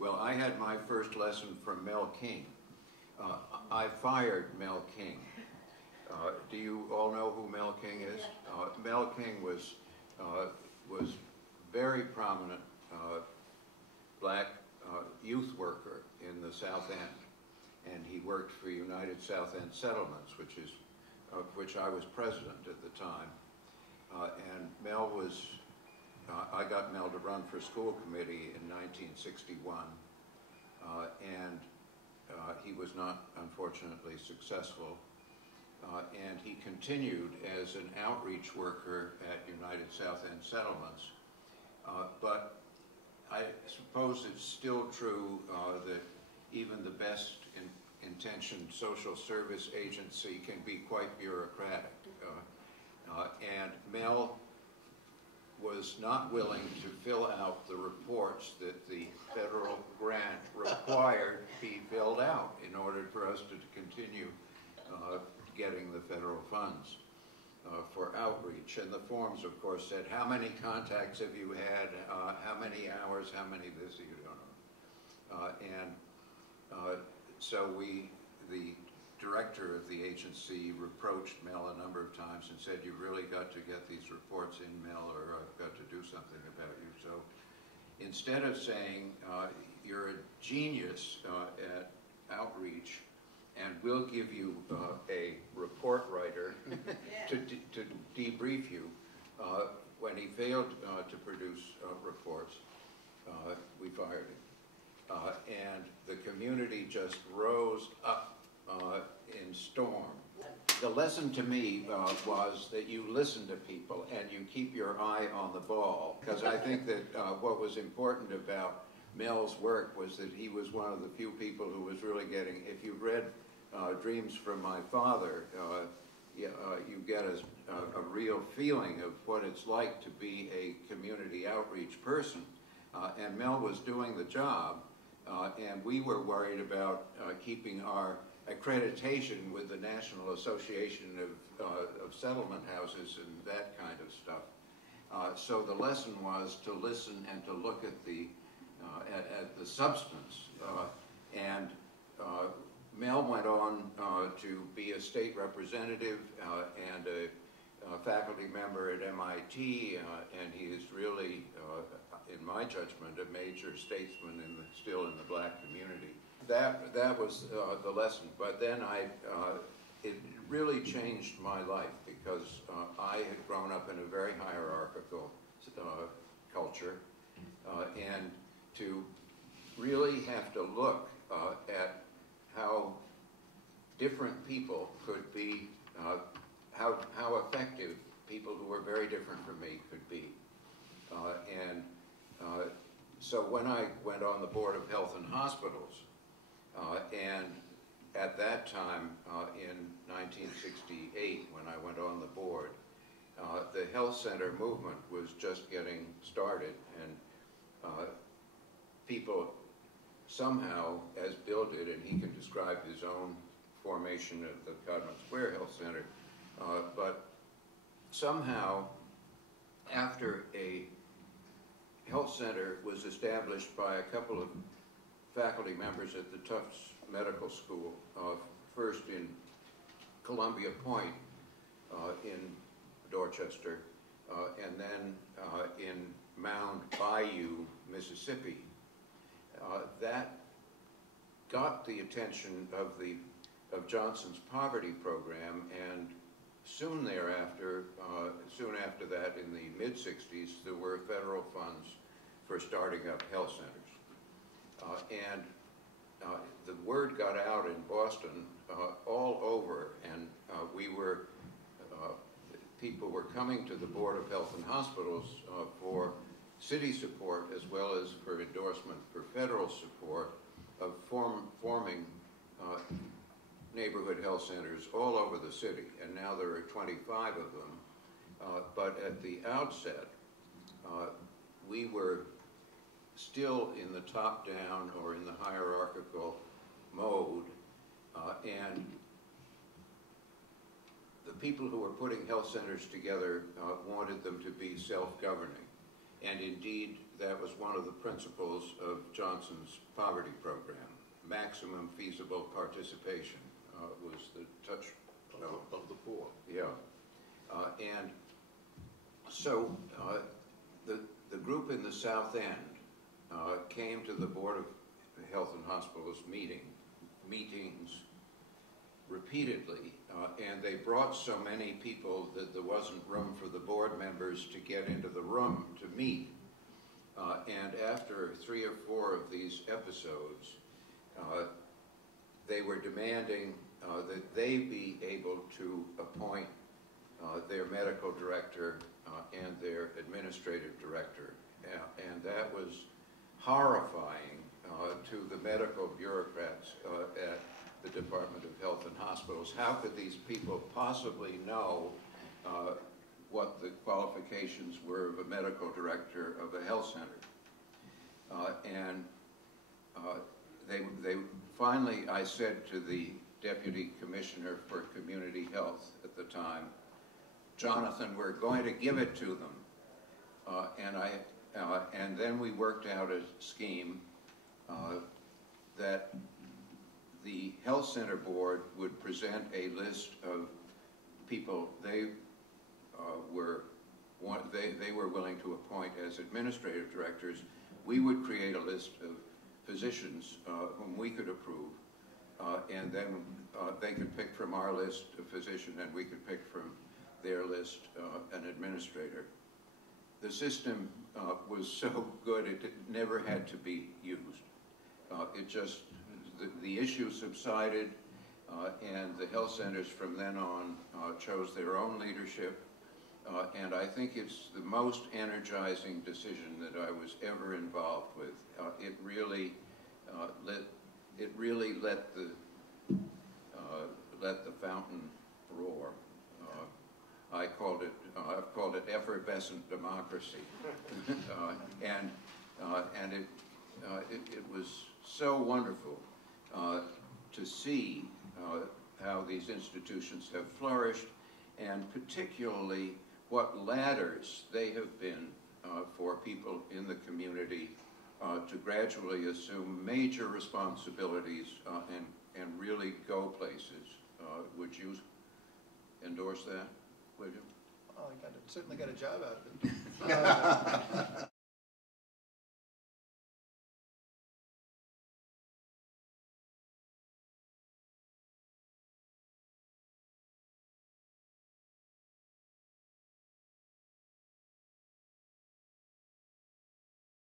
Well, I had my first lesson from Mel King. I fired Mel King. Do you all know who Mel King is? Mel King was very prominent black youth worker in the South End, and he worked for United South End Settlements, which I was president at the time. And Mel was, I got Mel to run for school committee in 1961, and he was not, unfortunately, successful. And he continued as an outreach worker at United South End Settlements. But I suppose it's still true that even the best intentioned social service agency can be quite bureaucratic. And Mel was not willing to fill out the reports that the federal grant required be filled out in order for us to continue getting the federal funds for outreach. And the forms, of course, said how many contacts have you had, how many hours, how many this, you don't know. So the director of the agency reproached Mel a number of times and said, you've really got to get these reports in, Mel, or I've got to do something about you. So instead of saying, you're a genius at outreach, and we'll give you a report writer to debrief you, when he failed to produce reports, we fired him. And the community just rose up in storm. The lesson to me was that you listen to people and you keep your eye on the ball, because I think that what was important about Mel's work was that he was one of the few people who was really getting, if you read Dreams from My Father, you get a real feeling of what it's like to be a community outreach person. And Mel was doing the job, and we were worried about keeping our accreditation with the National Association of Settlement Houses and that kind of stuff. So the lesson was to listen and to look at the substance. Mel went on to be a state representative and a faculty member at MIT, and he is really, in my judgment, a major statesman still in the black community. That was the lesson, but then it really changed my life, because I had grown up in a very hierarchical culture, and to really have to look at how different people could be, how effective people who were very different from me could be. So when I went on the Board of Health and Hospitals, and at that time, in 1968, when I went on the board, the health center movement was just getting started, and people somehow, as Bill did, and he can describe his own formation of the Codman Square Health Center, but somehow, after a health center was established by a couple of faculty members at the Tufts Medical School, first in Columbia Point in Dorchester, and then in Mound Bayou, Mississippi. That got the attention of Johnson's poverty program, and soon thereafter, soon after that, in the mid-60s, there were federal funds for starting up health centers. And the word got out in Boston all over, and people were coming to the Board of Health and Hospitals for city support as well as for endorsement for federal support of forming neighborhood health centers all over the city, and now there are 25 of them. But at the outset, we were still in the top-down or in the hierarchical mode, and the people who were putting health centers together wanted them to be self-governing. And indeed, that was one of the principles of Johnson's poverty program. Maximum feasible participation was the touch of the poor. Yeah. And so the group in the South End came to the Board of Health and Hospitals meetings repeatedly, and they brought so many people that there wasn't room for the board members to get into the room to meet. And after 3 or 4 of these episodes, they were demanding that they be able to appoint their medical director and their administrative director. And that was horrifying to the medical bureaucrats at the Department of Health and Hospitals. How could these people possibly know what the qualifications were of a medical director of a health center? And they finally, I said to the Deputy Commissioner for Community Health at the time, Jonathan, we're going to give it to them. And then we worked out a scheme that the Health Center Board would present a list of people they were willing to appoint as administrative directors. We would create a list of physicians whom we could approve, and then they could pick from our list a physician, and we could pick from their list an administrator. The system was so good it never had to be used. It just, the issue subsided, and the health centers from then on chose their own leadership, and I think it's the most energizing decision that I was ever involved with. It really let the fountain roar. I've called it effervescent democracy, and it was so wonderful to see how these institutions have flourished, and particularly what ladders they have been for people in the community to gradually assume major responsibilities and really go places. Would you endorse that? Would you? Oh, certainly got a job out of it.